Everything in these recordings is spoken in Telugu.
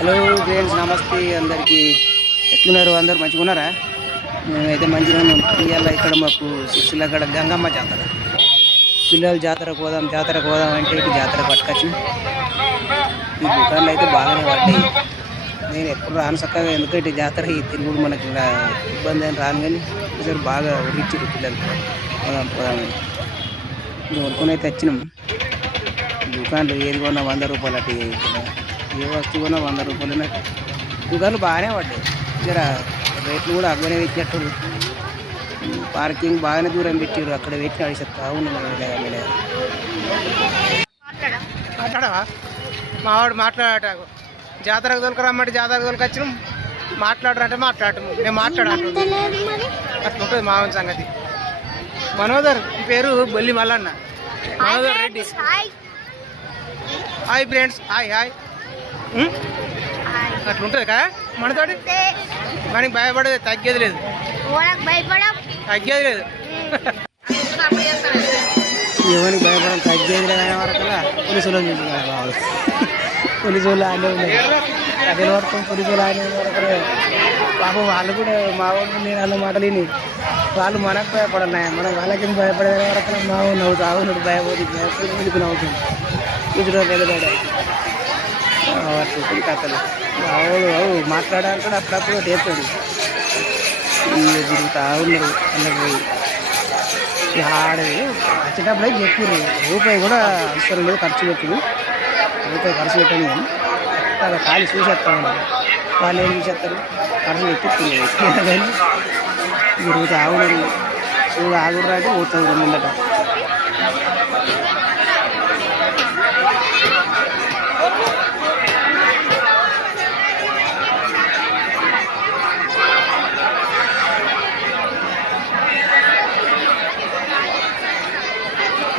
హలో ఫ్రెండ్స్ నమస్తే అందరికీ. ఎట్లున్నారు అందరు? మంచిగా ఉన్నారా? మేమైతే మంచిగా ఉన్నాం. ఇవాళ ఇక్కడ మాకు సిరిసిల్ల అక్కడ గంగమ్మ జాతర. పిల్లలు జాతరకు పోదాం జాతరకు పోదాం అంటే ఇటు జాతర పట్టుకొచ్చి ఈ దుకాణాలు అయితే బాగానే పడ్డాయి. నేను ఎప్పుడు రాను చక్కగా ఎందుకంటే జాతర ఈ తిరుగుడు మనకి ఇలా ఇబ్బంది అని రాను కానీ ఈసారి బాగా ఉరిచ్చారు పిల్లలు. పోదాం పోదాం అని. కొనుక్కొని అయితే వచ్చినాం. దుకాణాలు ఏది కొన్నా వంద రూపాయలు అటు ఏ వస్తువు కొన్నా వంద రూపాయలు దుకాణాలు బాగానే పడ్డాయి. జర రేట్లు కూడా అగ్గానే పెట్టినట్టు. పార్కింగ్ బాగానే దూరం పెట్టారు అక్కడ పెట్టి అడిచేస్తా మెల్లగా మాట్లాడవా? మావాడు మాట్లాడట. జాతరకు దొరకరమ్మంటే జాతరకు దొరకొచ్చినాం మాట్లాడరంటే మాట్లాడటం నేను మాట్లాడాను అట్లా ఉంటుంది మావన్ సంగతి. మనోదర్ ఈ పేరు Bolli Mallanna. Manodar Reddy. Hi friends hi hi ఉం? అట్లా ఉంటుంది కదా మనతోటి మనకి భయపడేది తగ్గేది లేదు. తగ్గేది లేదు. ఎవరికి భయపడడం తగ్గేది లేదనే వరకు పోలీసులు చూసుకున్నారు పోలీసులు ఆనే ఉన్నాయి అదే వరకు పోలీసులు ఆనే వరకు పాపం వాళ్ళు కూడా మా వాళ్ళు నేను వాళ్ళ మాటలు విని వాళ్ళు మనకు భయపడన్నాయి మనం వాళ్ళకి భయపడే వరకు మా వాళ్ళు నవ్వుతా అవును భయపడి భయపడి నవ్వుతుంది కూతురు నిలబడ అట్లా కథలు అవును. అవు మాట్లాడాలి కూడా అప్పుడప్పుడు తీర్చాడు ఇక తిరుగుతా ఉన్నారు. అందరికి ఆడవి ఈ వచ్చేటప్పుడు అయితే చెప్పారు రూపాయి కూడా అవసరం లేదు ఖర్చు పెట్టింది రూపాయి ఖర్చు పెట్టాను కానీ అలా ఖాళీ చూసేస్తాను వాళ్ళు ఏం చూసేస్తారు? ఖర్చు పెట్టి తిరుగుతా ఉన్నారు. చూడు ఆగుర్రా అంటే పోతుంది ముందట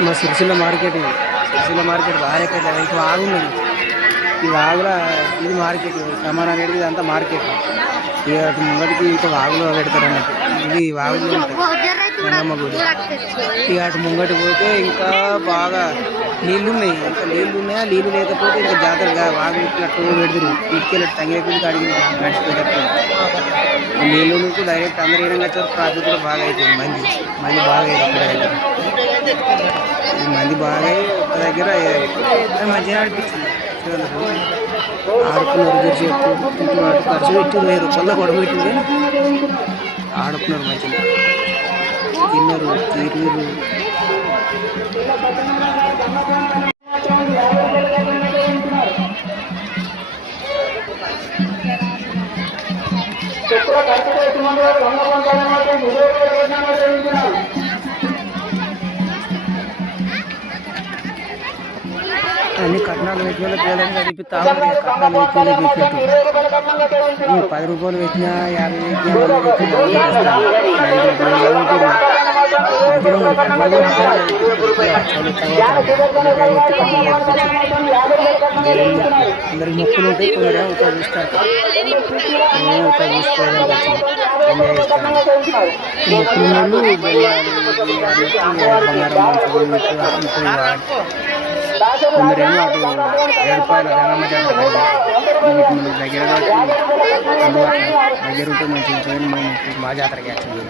మా సిరిసిల్ల మార్కెట్ ఇది. సిరిసిల్ల మార్కెట్ బాగా పెద్ద ఇంకో ఈ వాగుల ఇది మార్కెట్. సమానం అనేది ఇదంతా మార్కెట్. ఇక అటు ముంగటికి ఇంకా వాగులో పెడతారు అన్నట్టు. ఇది వాగులో ఉంటుంది గుడి. ఇక అటు ముంగటి పోతే ఇంకా బాగా నీళ్ళు ఉన్నాయి ఇంకా నీళ్ళు ఉన్నాయా నీళ్ళు లేకపోతే ఇంకా జాతరగా వాగు ఇట్లట్టు పెడతారు. ఇటుకెళ్ళి తగిలేకుండా అడిగి నడిచిపోయేటట్టు నీళ్ళు నుంచి డైరెక్ట్ అందరూ ఏడంగా వచ్చారు ప్రాజెక్ట్ కూడా బాగా అవుతుంది మంది మంది బాగా అయితే మంది బాగా ఒక దగ్గర మంచిగా అనిపించింది ఆడుకున్నారు గురించి ఇటు ఖర్చు పెట్టి వెయ్యి రూపాయలు గొడవ పెట్టింది. ఆడుకున్నారు మంచిగా. తిన్నారు తీరు అన్ని కట్నాలు పెట్టిన పేదలు చదివిస్తా ఉన్నారు కట్నాలు పెట్టిన పెట్టినట్టు ఈ పది రూపాయలు పెట్టినా యాభై అందరికి మొక్కులు ఉంటాయి కొందరు ఒక చూస్తారు ఒక చూసుకోవడానికి బంగారం కొందరేమో అటు ఏడుపాయల గంగమ్మ జాతర వీటి మన దగ్గర దగ్గర ఉంటే మంచి మా జాతరకి వచ్చింది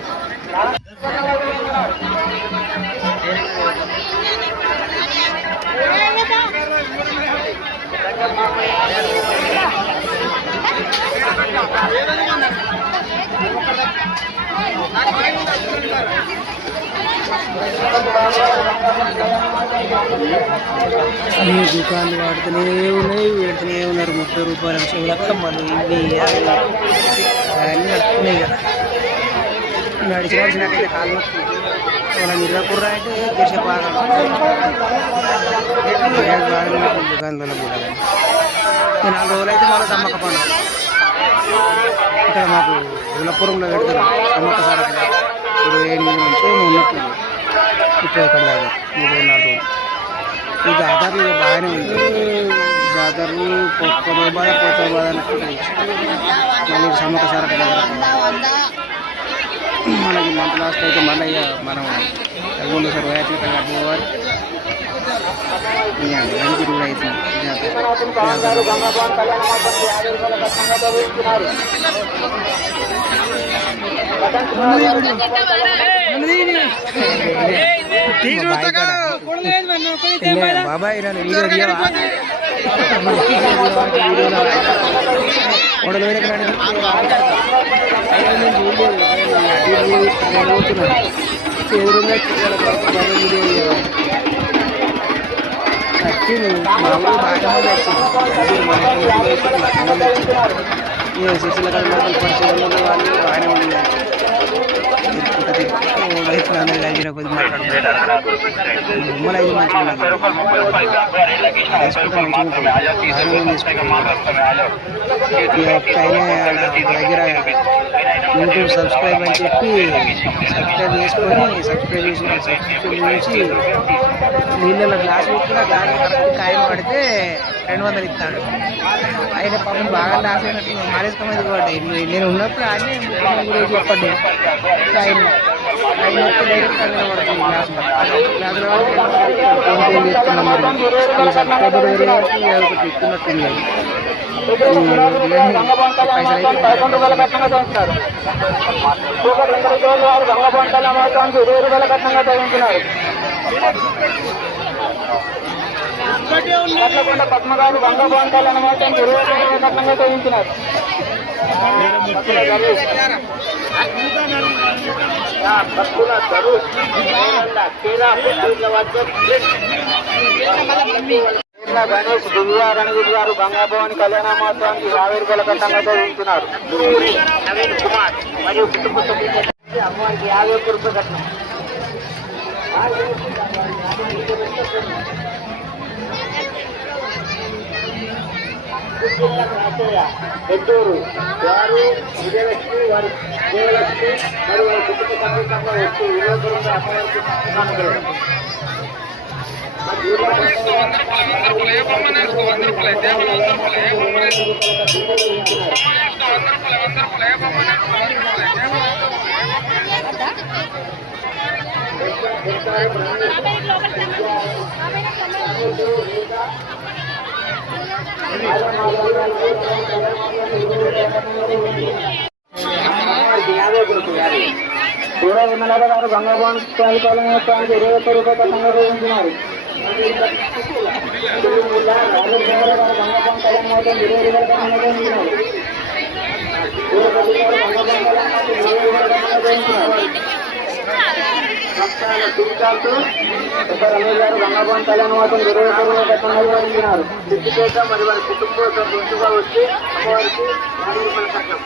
అన్ని దుకాణాలు వాడుతూనే ఉన్నాయి పెడుతూనే ఉన్నారు. ముప్పై రూపాయలు చెవులక్కమ్మలు ఇవి అవి అవన్నీ నడుపుతున్నాయి కదా. నడిచి కాలు మన మిర్రాపూర్ అంటే దేశ బాగా దుకాణంలో కూడా ఈ నాలుగు రోజులు అయితే మళ్ళీ సమ్మక్క పండుగ ఇక్కడ మాకు గులపురంలో పెడతారు. సమ్మక్క సారక ఇరవై ఎనిమిది నుంచి ఉన్నట్టు ఇప్పుడు ఇక్కడ దాకా మూడు రోజులు నాలుగు రోజులు ఈ జాతరలు బాగానే ఉంది జాతరలు కొత్త బాధ కొత్త బాధ అన్నట్టు మళ్ళీ సమ్మక్క సారక దగ్గర మనకి మంత్ లాస్ట్ అయితే మళ్ళీ ఇక మనం ముందు సార్ వేయాలి పోవాలి ఇక అందుకని తిరుగుడు అవుతుంది బాబాయ్ నన్ను వీడియో తీయవా మూడు వేలకు నన్ను నేను చూడలేదు పోతున్నాను ఎదురుగా బాబాయ్ వీడియో తీయవా వచ్చింది మా ఊరు బాగా మంది వచ్చింది సిక్స్ల కన్నా పరిచయం ఉన్న వాళ్ళు బాగానే ఉంది రైతులు అందరూ దగ్గర కొద్ది మాట్లాడుతున్నారు మంచిగా దగ్గర యూట్యూబ్ సబ్స్క్రైబ్ అని చెప్పి సబ్స్క్రైబ్ చేసుకొని సబ్స్క్రైబ్ చేసి సబ్స్క్రిప్షన్ చేసి నీళ్ళలో గ్లాస్ పెట్టిన గ్లాస్ కరెక్ట్ కాయలు పడితే రెండు వందలు ఇస్తాడు ఆయన పాపం బాగా లాస్ అయినట్టు మారేసుకోమని కాబట్టి నేను ఉన్నప్పుడు ఆయన గురించి చెప్పండి ఆయన ఆయన వస్తే డైరెక్ట్ అక్కడ పడుతుంది గ్లాస్ గ్లాస్ ఒకటి ఇస్తున్నట్టుంది పైసలు అయితే అన్నమాట ఇరవై కట్నంగా తగ్గించినారు గణేష్ దివ్య రణజిత్ గారు గంగాభవన్ కళ్యాణ మహోత్సవానికి యాభై రూపాయల ఉంటున్నారు నవీన్ కుమార్ మరియు కుటుంబ సభ్యులు అమ్మవారికి యాభై ఒక్క రూపాయల కట్నం పెద్దూరు వారు విజయలక్ష్మి వారి విజయలక్ష్మి మరియు వారి కుటుంబ సమేతంగా వచ్చి వినోదంగా అమ్మవారికి కానుకలు. కూడా ఎమ్మెల్యే గారు గంగాభవన్ కాలికాలం యొక్క ఇరవై ఒక్క రూపాయల కట్టంగా గంగాభవన్ కళ్యాణ మొత్తం ఇరవై లక్ష్యాల సూచాలతో రమేష్ గారు వంగభవన్ కళ్యాణ మాసం దుర్యోగంలో నిర్వహించినారు సిద్ధి చేత మరి వారి కుటుంబంతో గుర్తుగా వచ్చి అమ్మవారికి పలకం